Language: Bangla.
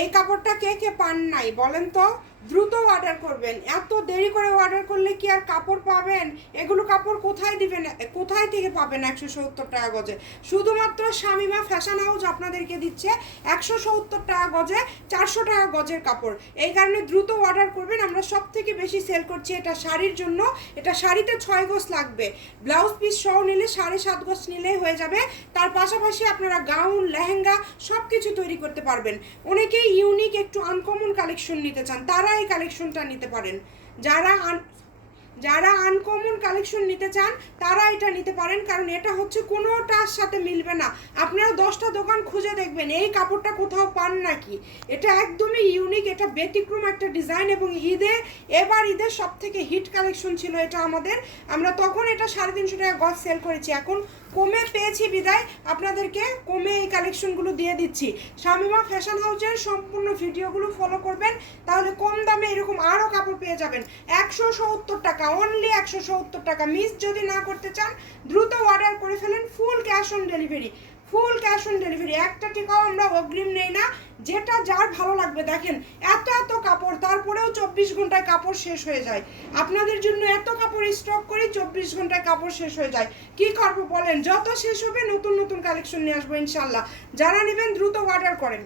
এই কাপড়টা কে কে পান নাই বলেন তো? দ্রুত অর্ডার করবেন, এত দেরি করে অর্ডার করলে কি আর কাপড় পাবেন? এগুলো কাপড় কোথায় দিবেন, কোথায় থেকে পাবেন 170 টাকা গজে? শুধুমাত্র শামিমা ফ্যাশন হাউস আপনাদেরকে দিচ্ছে 170 টাকা গজে, 400 টাকা গজের কাপড়। এই কারণে দ্রুত অর্ডার করবেন। আমরা সব থেকে বেশি সেল করছি এটা শাড়ির জন্য। এটা শাড়িতে 6 গজ লাগবে, ব্লাউজ পিস সহ নিলে 7.5 গজ নিলেই হয়ে যাবে। তার পাশাপাশি আপনারা গাউন, লেহেঙ্গা সব কিছু তৈরি করতে পারবেন। অনেকেই ইউনিক একটু আনকমন কালেকশন নিতে চান, তারা এই কালেকশনটা নিতে পারেন। যারা যারা আনকমন কালেকশন নিতে চান তারা এটা নিতে পারেন, কারণ এটা হচ্ছে কোনোটার সাথে মিলবে না। আপনারা 10টা দোকান খুঁজে দেখবেন এই কাপড়টা কোথাও পান নাকি। এটা একদমই ইউনিক, এটা ব্যতিক্রম একটা ডিজাইন। এবং এবার ঈদের সব থেকে হিট কালেকশন ছিল এটা আমাদের। আমরা তখন এটা 350 টাকা গজ সেল করেছি, এখন কমে পেয়েছি বিদায় আপনাদেরকে কমে এই কালেকশনগুলো দিয়ে দিচ্ছি। শামিমা ফ্যাশন হাউসের সম্পূর্ণ ভিডিওগুলো ফলো করবেন, তাহলে কম দামে এরকম আরও কাপড় পেয়ে যাবেন। 170 টাকা, অনলি 170 টাকা। মিস যদি না করতে চান দ্রুত অর্ডার করে ফেলেন। Full cash on delivery, full cash on delivery, একটা টাকাও আমরা অগ্রিম নেই না। যেটা যার ভালো লাগবে। দেখেন এত এত কাপড়, তারপরেও 24 ঘন্টায় কাপড় শেষ হয়ে যায়। আপনাদের জন্য এত কাপড় স্টক করি, 24 ঘন্টায় কাপড় শেষ হয়ে যায়। কি করবো বলেন? যত শেষ হবে নতুন নতুন কালেকশন নিয়ে আসবো ইনশাল্লাহ। যারা নেবেন দ্রুত অর্ডার করেন।